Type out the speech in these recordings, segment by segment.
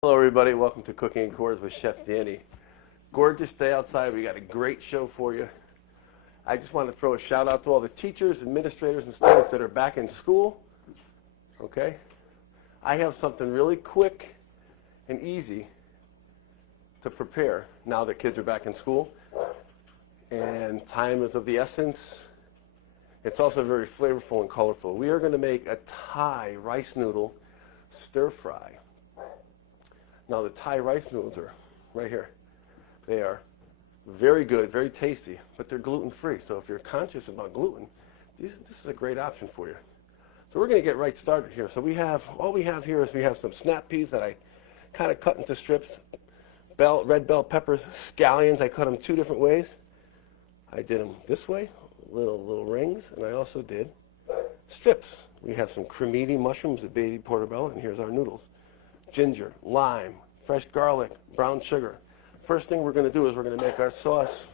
Hello everybody, welcome to Cooking in Chords with Chef Danny. Gorgeous day outside, we got a great show for you. I just want to throw a shout out to all the teachers, administrators, and students that are back in school. Okay? I have something really quick and easy to prepare now that kids are back in school. And time is of the essence. It's also very flavorful and colorful. We are going to make a Thai rice noodle stir fry. Now the Thai rice noodles are right here. They are very good, very tasty, but they're gluten-free. So if you're conscious about gluten, this is a great option for you. So we're going to get right started here. So all we have here is we have some snap peas that I kind of cut into strips, red bell peppers, scallions. I cut them two different ways. I did them this way, little rings, and I also did strips. We have some cremini mushrooms, a baby portobello, and here's our noodles. Ginger, lime, fresh garlic, brown sugar. First thing we're going to do is we're going to make our sauce.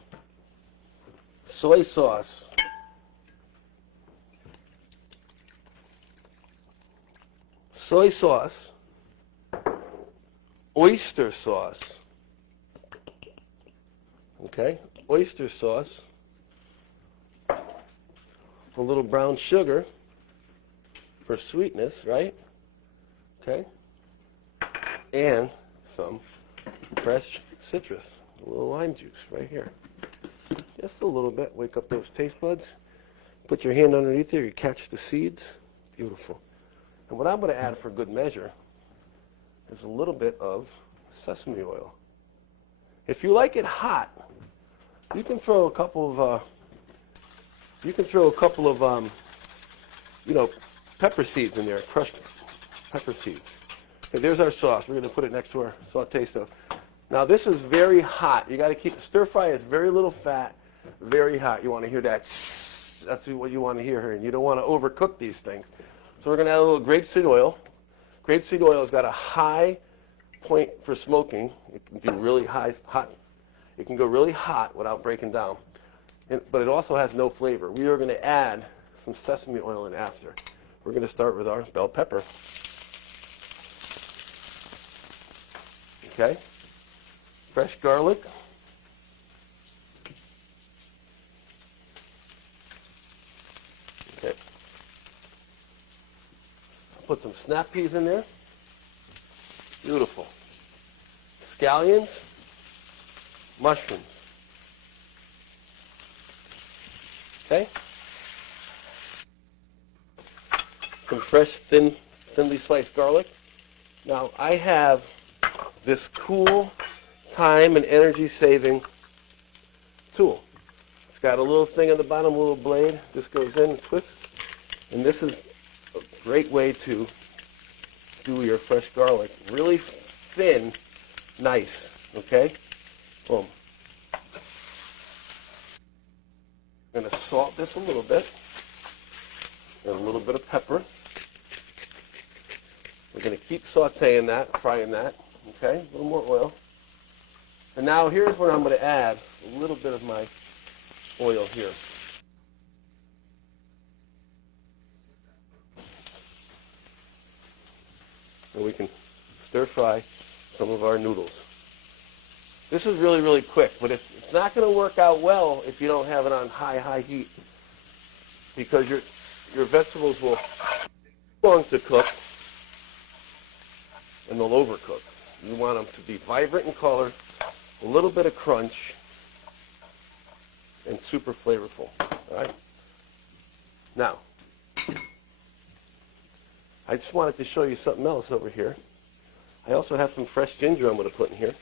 Soy sauce. Soy sauce. Oyster sauce. Okay, oyster sauce. A little brown sugar for sweetness, right? Okay. And some fresh citrus, a little lime juice right here. Just a little bit, wake up those taste buds. Put your hand underneath there, you catch the seeds. Beautiful. And what I'm going to add for good measure is a little bit of sesame oil. If you like it hot, you can throw a couple of, pepper seeds in there, crushed pepper seeds. Okay, there's our sauce. We're going to put it next to our saute stove. Now this is very hot. You got to keep stir fry is very little fat, very hot. You want to hear that. That's what you want to hear here, and you don't want to overcook these things. So we're going to add a little grapeseed oil. Grapeseed oil has got a high point for smoking. It can do really hot. It can go really hot without breaking down, but it also has no flavor. We are going to add some sesame oil in after. We're going to start with our bell pepper. Okay, fresh garlic. Okay, I'll put some snap peas in there. Beautiful. Scallions, mushrooms. Okay, some fresh thinly sliced garlic. Now I have this cool time and energy saving tool. It's got a little thing on the bottom, a little blade. This goes in and twists, and this is a great way to do your fresh garlic. Really thin, nice, okay? Boom. I'm going to salt this a little bit, and a little bit of pepper. We're going to keep sauteing that, frying that. Okay, a little more oil. And now here's where I'm going to add a little bit of my oil here. And we can stir fry some of our noodles. This is really, really quick, but it's not going to work out well if you don't have it on high heat, because your vegetables will take long to cook and they'll overcook. You want them to be vibrant in color, a little bit of crunch, and super flavorful. All right? Now, I just wanted to show you something else over here. I also have some fresh ginger I'm going to put in here.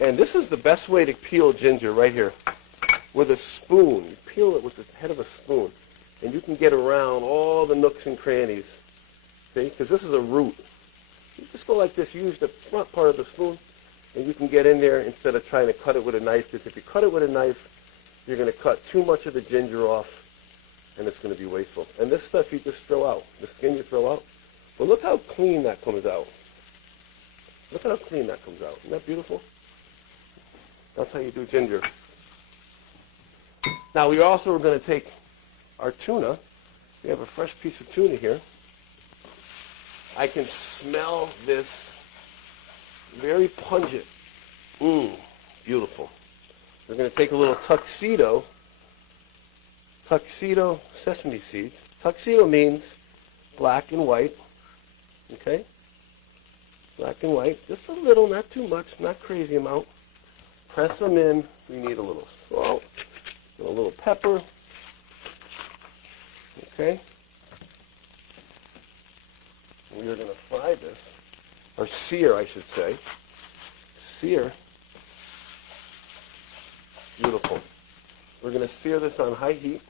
And this is the best way to peel ginger right here. With a spoon. You peel it with the head of a spoon. And you can get around all the nooks and crannies. See? Because this is a root. You just go like this, use the front part of the spoon, and you can get in there instead of trying to cut it with a knife, because if you cut it with a knife, you're going to cut too much of the ginger off, and it's going to be wasteful. And this stuff you just throw out. The skin you throw out. Well, look how clean that comes out. Look at how clean that comes out. Isn't that beautiful? That's how you do ginger. Now, we also are going to take our tuna. We have a fresh piece of tuna here. I can smell this very pungent. Mmm, beautiful. We're going to take a little tuxedo sesame seeds. Tuxedo means black and white, okay? Black and white, just a little, not too much, not crazy amount. Press them in. We need a little salt, a little pepper, okay? We are going to fry this, or sear, I should say. Sear. Beautiful. We're going to sear this on high heat.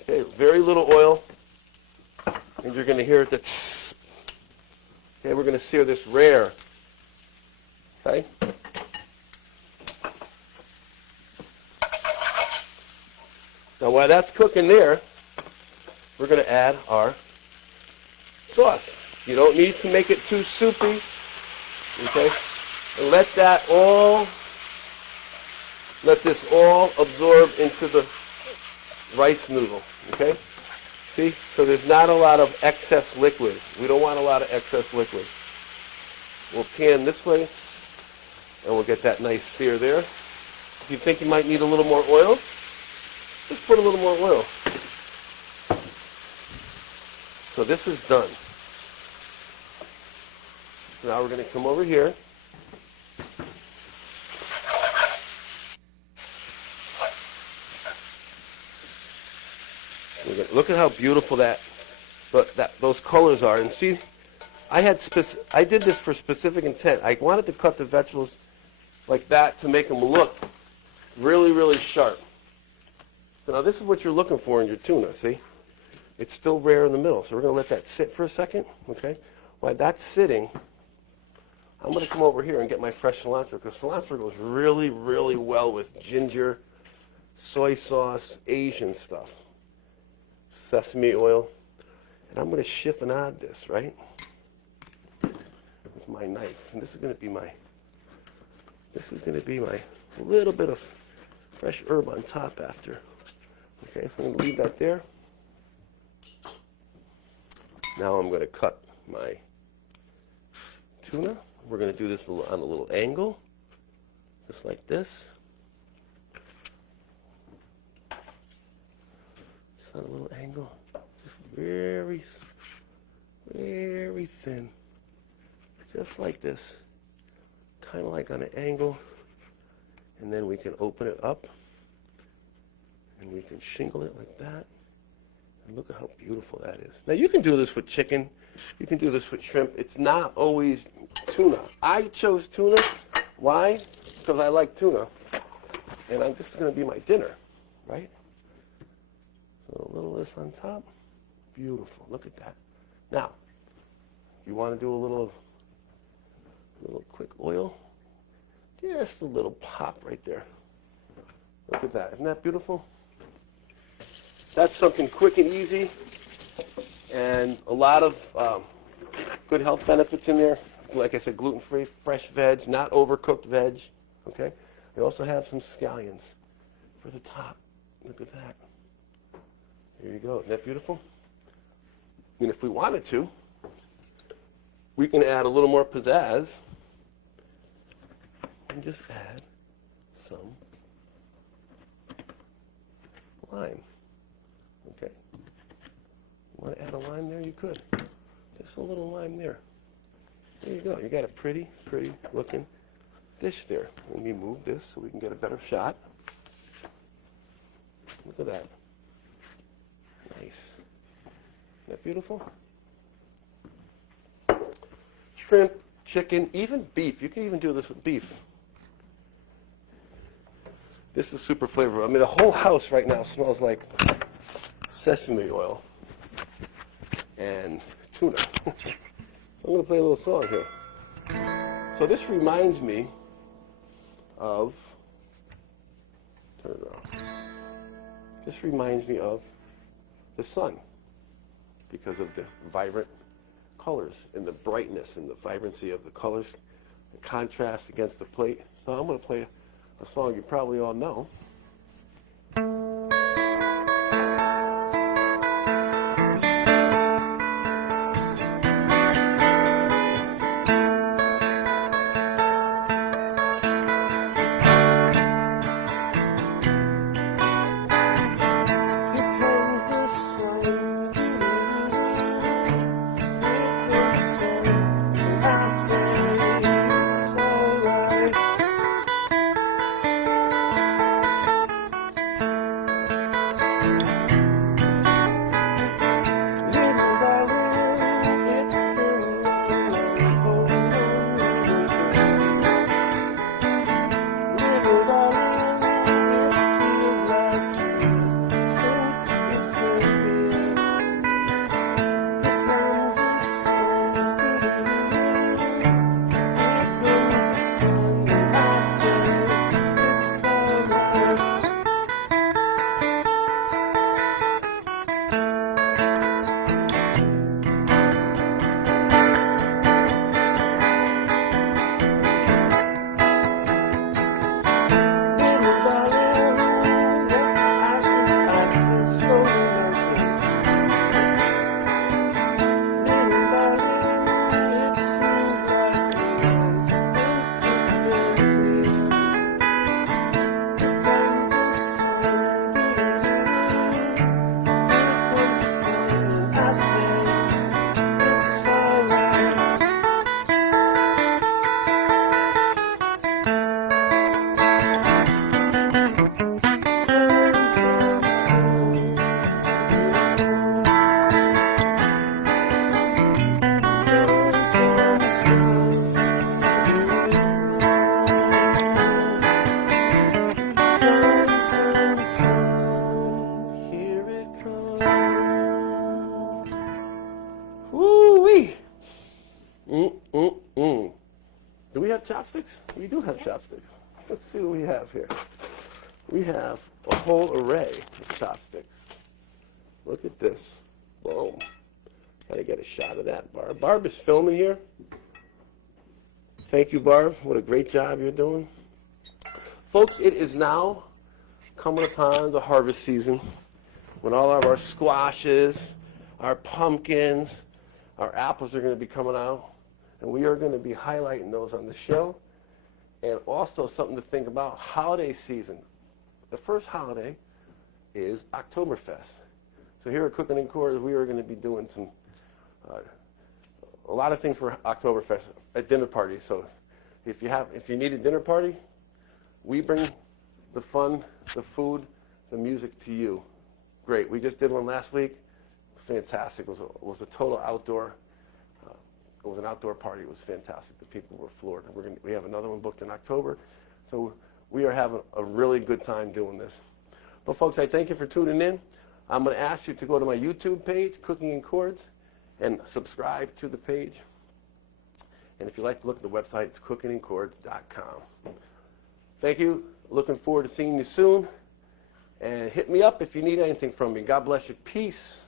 Okay, very little oil. And you're going to hear it that's. Okay, we're going to sear this rare. Okay? Now while that's cooking there, we're going to add our sauce. You don't need to make it too soupy. Okay? And let this all absorb into the rice noodle, okay? See? So there's not a lot of excess liquid. We don't want a lot of excess liquid. We'll pan this way, and we'll get that nice sear there. If you think you might need a little more oil, just put a little more oil. So this is done. Now we're going to come over here. Look at how beautiful those colors are. And see, I did this for specific intent. I wanted to cut the vegetables like that to make them look really, really sharp. So now this is what you're looking for in your tuna, see? It's still rare in the middle. So we're going to let that sit for a second, okay? While that's sitting, I'm going to come over here and get my fresh cilantro, because cilantro goes really, really well with ginger, soy sauce, Asian stuff. Sesame oil, and I'm going to chiffonade this, right, with my knife. And this is going to be my little bit of fresh herb on top after. Okay, so I'm going to leave that there. Now I'm going to cut my tuna. We're going to do this on a little angle, just like this. On a little angle, just very, very thin, just like this, kind of like on an angle, and then we can open it up, and we can shingle it like that, and look at how beautiful that is. Now you can do this with chicken, you can do this with shrimp. It's not always tuna. I chose tuna. Why? Because I like tuna, and this is going to be my dinner, right? So a little of this on top. Beautiful. Look at that. Now, if you want to do a little quick oil, just a little pop right there. Look at that. Isn't that beautiful? That's something quick and easy, and a lot of good health benefits in there. Like I said, gluten-free, fresh veg, not overcooked veg. Okay? We also have some scallions for the top. Look at that. There you go. Isn't that beautiful? And if we wanted to, we can add a little more pizzazz and just add some lime. Okay? You want to add a lime there? You could. Just a little lime there. There you go. You got a pretty, pretty looking dish there. Let me move this so we can get a better shot. Look at that. Nice. Isn't that beautiful? Shrimp, chicken, even beef. You can even do this with beef. This is super flavorful. I mean, the whole house right now smells like sesame oil and tuna. So I'm going to play a little song here. So this reminds me of, turn it on. This reminds me of the sun, because of the vibrant colors and the brightness and the vibrancy of the colors, the contrast against the plate. So I'm going to play a song you probably all know. Do we have chopsticks? We do have chopsticks. Let's see what we have here. We have a whole array of chopsticks. Look at this. Boom. Gotta get a shot of that, Barb. Barb is filming here. Thank you, Barb. What a great job you're doing. Folks, it is now coming upon the harvest season when all of our squashes, our pumpkins, our apples are going to be coming out. And we are going to be highlighting those on the show. And also something to think about, holiday season. The first holiday is Oktoberfest. So here at Cooking and Coors, we are going to be doing a lot of things for Oktoberfest at dinner parties. So if you need a dinner party, we bring the fun, the food, the music to you. Great. We just did one last week. Fantastic. It was a total outdoor. It was an outdoor party. It was fantastic. The people were floored. We have another one booked in October. So we are having a really good time doing this. But folks, I thank you for tuning in. I'm going to ask you to go to my YouTube page, Cooking and Chords, and subscribe to the page. And if you'd like to look at the website, it's cookingandchords.com. Thank you. Looking forward to seeing you soon. And hit me up if you need anything from me. God bless you. Peace.